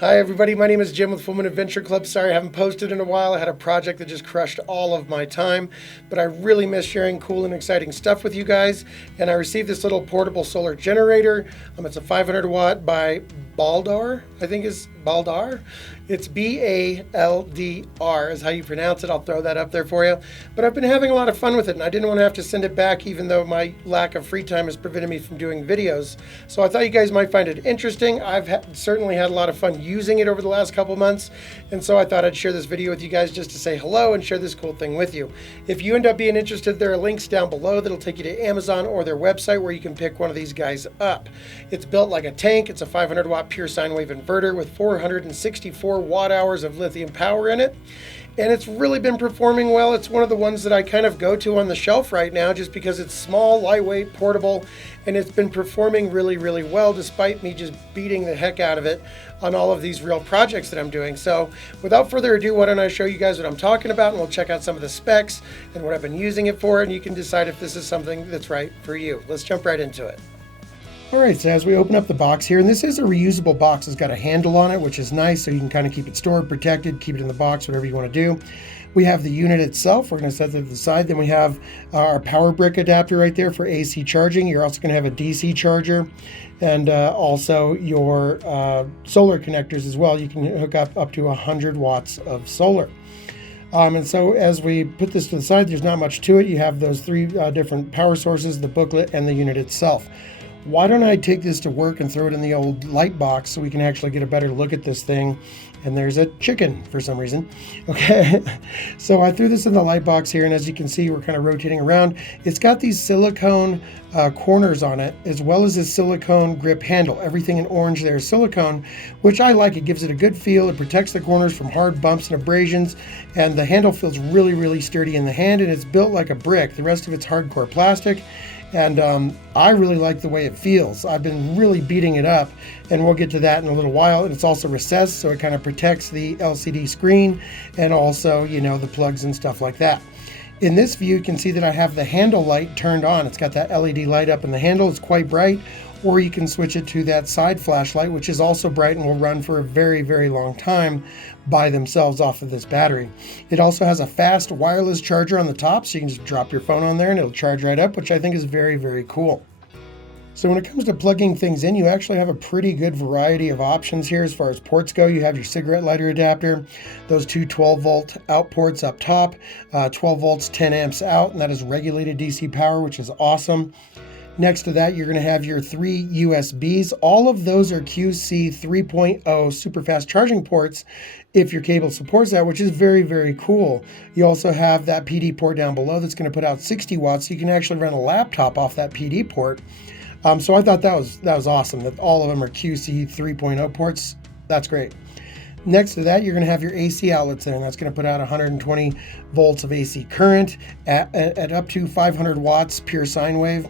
Hi everybody, my name is Jim with Full Moon Adventure Club. Sorry I haven't posted in a while. I had a project that just crushed all of my time, but I really miss sharing cool and exciting stuff with you guys. And I received this little portable solar generator. It's a 500 watt by Baldr, I think is Baldr. It's B-A-L-D-R is how you pronounce it. I'll throw that up there for you. But I've been having a lot of fun with it, and I didn't want to have to send it back, even though my lack of free time has prevented me from doing videos. So I thought you guys might find it interesting. I've certainly had a lot of fun using it over the last couple months, and so I thought I'd share this video with you guys just to say hello and share this cool thing with you. If you end up being interested, there are links down below that'll take you to Amazon or their website where you can pick one of these guys up. It's built like a tank. It's a 500 watt pure sine wave inverter with 464 watt hours of lithium power in it, and it's really been performing well. It's one of the ones that I kind of go to on the shelf right now just because it's small, lightweight, portable, and it's been performing really, really well despite me just beating the heck out of it on all of these real projects that I'm doing. So without further ado, why don't I show you guys what I'm talking about, and we'll check out some of the specs and what I've been using it for, and you can decide if this is something that's right for you. Let's jump right into it. All right, so as we open up the box here, and this is a reusable box. It's got a handle on it, which is nice, so you can kind of keep it stored, protected, keep it in the box, whatever you want to do. We have the unit itself. We're going to set that to the side. Then we have our power brick adapter right there for AC charging. You're also going to have a DC charger, and also your solar connectors as well. You can hook up to 100 watts of solar. And so as we put this to the side, there's not much to it. You have those three different power sources, the booklet, and the unit itself. Why don't I take this to work and throw it in the old light box so we can actually get a better look at this thing? And there's a chicken for some reason. Okay, so I threw this in the light box here, and as you can see, we're kind of rotating around. It's got these silicone corners on it, as well as this silicone grip handle. Everything in orange there is silicone, which I like. It gives it a good feel. It protects the corners from hard bumps and abrasions, and the handle feels really, really sturdy in the hand, and it's built like a brick. The rest of it's hardcore plastic. And I really like the way it feels. I've been really beating it up, and we'll get to that in a little while. And it's also recessed, so it kind of protects the LCD screen and also, you know, the plugs and stuff like that. In this view, you can see that I have the handle light turned on. It's got that LED light up in the handle. It's quite bright. Or you can switch it to that side flashlight, which is also bright and will run for a very, very long time by themselves off of this battery. It also has a fast wireless charger on the top, so you can just drop your phone on there and it'll charge right up, which I think is very, very cool. So when it comes to plugging things in, you actually have a pretty good variety of options here as far as ports go. You have your cigarette lighter adapter, those two 12-volt out ports up top, 12 volts, 10 amps out, and that is regulated DC power, which is awesome. Next to that, you're going to have your three USBs. All of those are QC 3.0 super fast charging ports if your cable supports that, which is very, very cool. You also have that PD port down below that's going to put out 60 watts. So you can actually run a laptop off that PD port. So I thought that was awesome that all of them are QC 3.0 ports. That's great. Next to that, you're going to have your AC outlets there, and that's going to put out 120 volts of AC current at up to 500 watts pure sine wave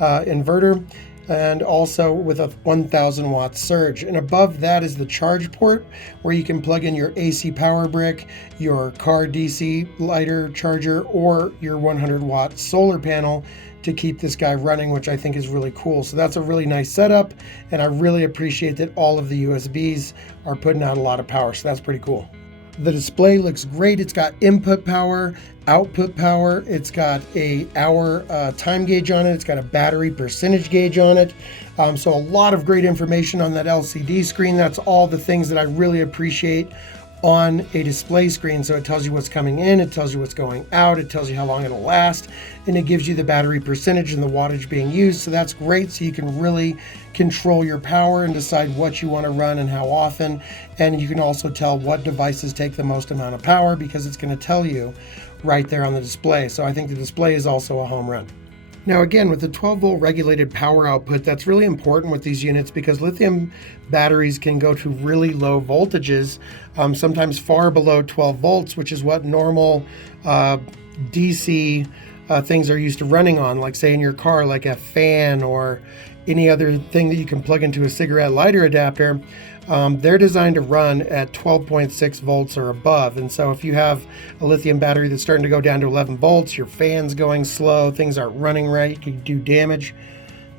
inverter, and also with a 1000 watt surge. And above that is the charge port where you can plug in your AC power brick, your car DC lighter charger, or your 100 watt solar panel to keep this guy running, which I think is really cool. So that's a really nice setup, and I really appreciate that all of the USBs are putting out a lot of power, so that's pretty cool. The display looks great. It's got input power, output power. It's got a hour time gauge on it. It's got a battery percentage gauge on it. So a lot of great information on that LCD screen. That's all the things that I really appreciate on a display screen. So it tells you what's coming in, it tells you what's going out, it tells you how long it'll last, and it gives you the battery percentage and the wattage being used. So that's great. So you can really control your power and decide what you want to run and how often. And you can also tell what devices take the most amount of power because it's going to tell you right there on the display. So I think the display is also a home run. Now again, with the 12-volt regulated power output, that's really important with these units because lithium batteries can go to really low voltages, sometimes far below 12 volts, which is what normal DC things are used to running on, like say in your car, like a fan or any other thing that you can plug into a cigarette lighter adapter. They're designed to run at 12.6 volts or above. And so if you have a lithium battery that's starting to go down to 11 volts, your fan's going slow, things aren't running right, you can do damage.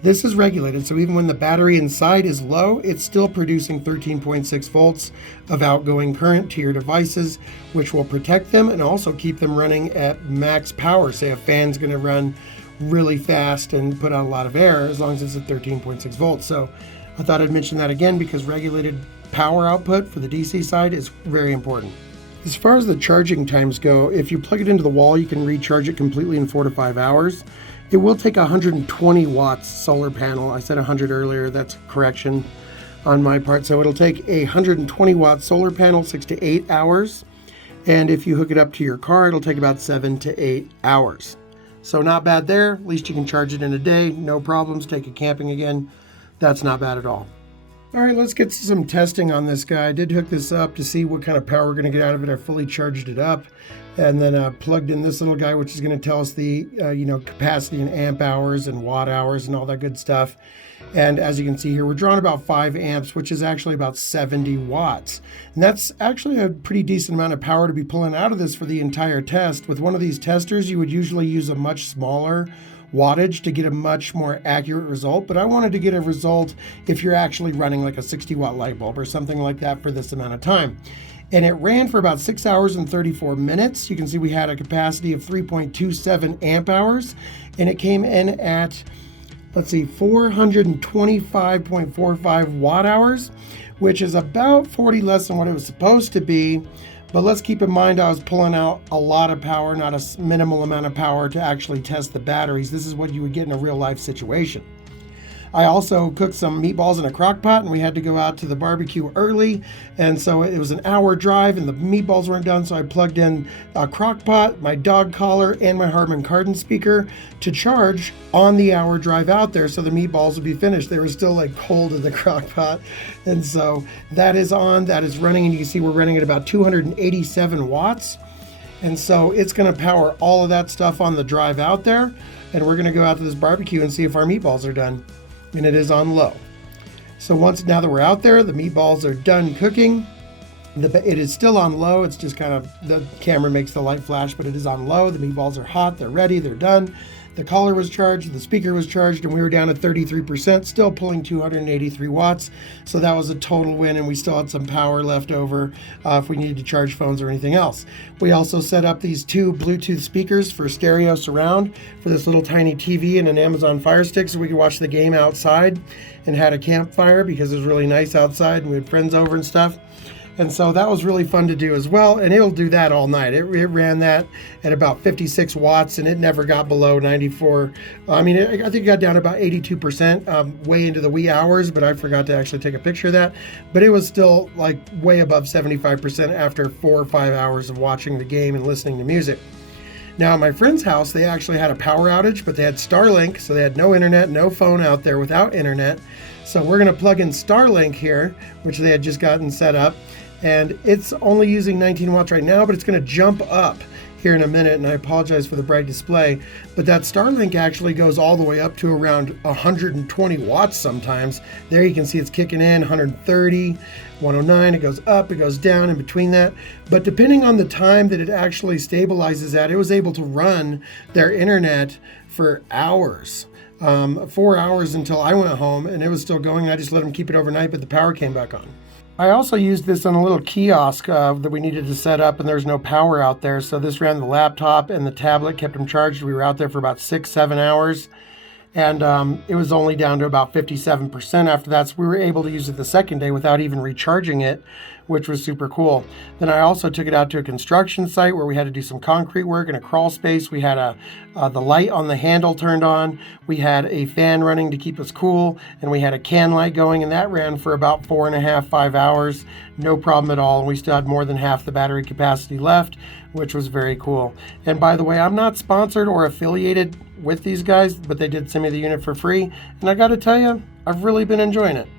This is regulated, so even when the battery inside is low, it's still producing 13.6 volts of outgoing current to your devices, which will protect them and also keep them running at max power. Say a fan's going to run really fast and put out a lot of air, as long as it's at 13.6 volts. So I thought I'd mention that again, because regulated power output for the DC side is very important. As far as the charging times go, if you plug it into the wall, you can recharge it completely in 4 to 5 hours. It will take a 120 watts solar panel. I said 100 earlier, that's a correction on my part. So it'll take a 120 watt solar panel 6 to 8 hours. And if you hook it up to your car, it'll take about 7 to 8 hours. So not bad there. At least you can charge it in a day, no problems. Take it camping again. That's not bad at all. All right, let's get some testing on this guy. I did hook this up to see what kind of power we're going to get out of it. I fully charged it up, and then plugged in this little guy, which is going to tell us the capacity in amp hours and watt hours and all that good stuff. And as you can see here, we're drawing about 5 amps, which is actually about 70 watts. And that's actually a pretty decent amount of power to be pulling out of this for the entire test. With one of these testers, you would usually use a much smaller wattage to get a much more accurate result, but I wanted to get a result if you're actually running like a 60 watt light bulb or something like that for this amount of time. And it ran for about 6 hours and 34 minutes. You can see we had a capacity of 3.27 amp hours, and it came in at, let's see, 425.45 watt hours, which is about 40 less than what it was supposed to be. But let's keep in mind, I was pulling out a lot of power, not a minimal amount of power, to actually test the batteries. This is what you would get in a real life situation. I also cooked some meatballs in a crock pot, and we had to go out to the barbecue early. And so it was an hour drive and the meatballs weren't done. So I plugged in a crock pot, my dog collar, and my Harman Kardon speaker to charge on the hour drive out there, so the meatballs would be finished. They were still like cold in the crock pot. And so that is on, that is running. And you can see we're running at about 287 watts. And so it's going to power all of that stuff on the drive out there. And we're going to go out to this barbecue and see if our meatballs are done. And it is on low. So now that we're out there, the meatballs are done cooking. It is still on low. It's just kind of, the camera makes the light flash, but it is on low. The meatballs are hot, they're ready, they're done. The collar was charged, the speaker was charged, and we were down at 33%, still pulling 283 watts. So that was a total win, and we still had some power left over if we needed to charge phones or anything else. We also set up these 2 Bluetooth speakers for stereo surround for this little tiny TV and an Amazon Fire Stick, so we could watch the game outside, and had a campfire because it was really nice outside and we had friends over and stuff. And so that was really fun to do as well, and it'll do that all night. It ran that at about 56 watts, and it never got below 94. I mean, I think it got down to about 82%, way into the wee hours, but I forgot to actually take a picture of that. But it was still like way above 75% after 4 or 5 hours of watching the game and listening to music. Now, at my friend's house, they actually had a power outage, but they had Starlink, so they had no internet, no phone out there without internet. So we're going to plug in Starlink here, which they had just gotten set up. And it's only using 19 watts right now, but it's going to jump up here in a minute, and I apologize for the bright display. But that Starlink actually goes all the way up to around 120 watts sometimes. There you can see it's kicking in 130, 109, it goes up, it goes down in between that. But depending on the time that it actually stabilizes at, it was able to run their internet for hours. 4 hours until I went home, and it was still going. I just let them keep it overnight, but the power came back on. I also used this on a little kiosk that we needed to set up, and there's no power out there. So this ran the laptop and the tablet, kept them charged. We were out there for about 6-7 hours, and it was only down to about 57% after that. So we were able to use it the second day without even recharging it, which was super cool. Then I also took it out to a construction site where we had to do some concrete work in a crawl space. We had the light on the handle turned on. We had a fan running to keep us cool, and we had a can light going, and that ran for about 4.5-5 hours. No problem at all. And we still had more than half the battery capacity left, which was very cool. And by the way, I'm not sponsored or affiliated with these guys, but they did send me the unit for free. And I got to tell you, I've really been enjoying it.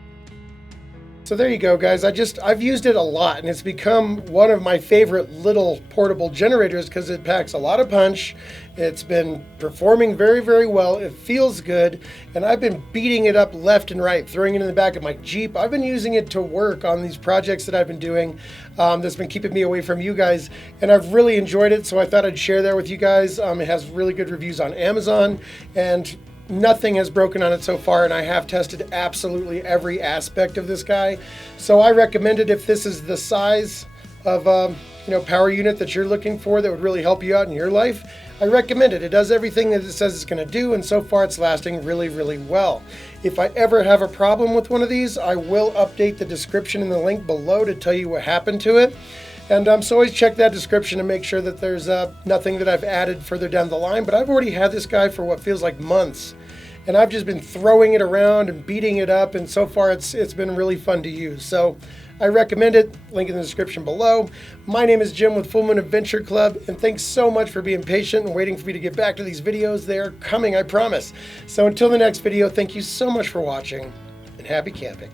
So there you go, guys. I've used it a lot, and it's become one of my favorite little portable generators because it packs a lot of punch. It's been performing very, very well. It feels good, and I've been beating it up left and right, throwing it in the back of my Jeep. I've been using it to work on these projects that I've been doing that's been keeping me away from you guys, and I've really enjoyed it, so I thought I'd share that with you guys. It has really good reviews on Amazon, and nothing has broken on it so far, and I have tested absolutely every aspect of this guy. So I recommend it if this is the size of power unit that you're looking for that would really help you out in your life. I recommend it. It does everything that it says it's going to do, and so far it's lasting really, really well. If I ever have a problem with one of these, I will update the description in the link below to tell you what happened to it. And so always check that description to make sure that there's nothing that I've added further down the line. But I've already had this guy for what feels like months, and I've just been throwing it around and beating it up, and so far it's been really fun to use. So I recommend it. Link in the description below. My name is Jim with Full Moon Adventure Club, and thanks so much for being patient and waiting for me to get back to these videos. They are coming, I promise. So until the next video, thank you so much for watching, and happy camping.